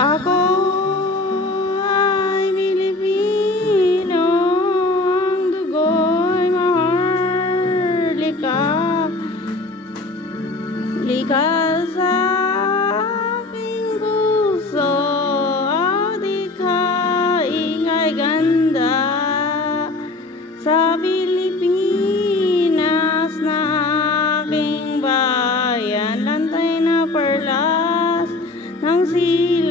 Ako ay Pilipino, ang dugo'y maharlika, likha sa aking puso, at ika'y ay ganda sa Pilipinas na aking bayan, lantay na perlas ng silanganan,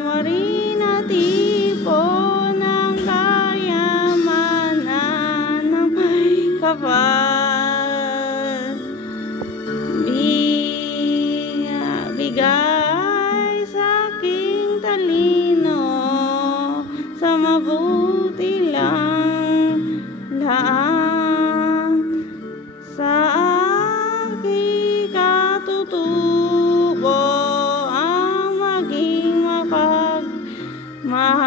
wari na tipo ng kayamanan ng may kapal. Bigay sa aking talino, sa mabuti lang laan, sa aking katutubo ang maging mapagmahal.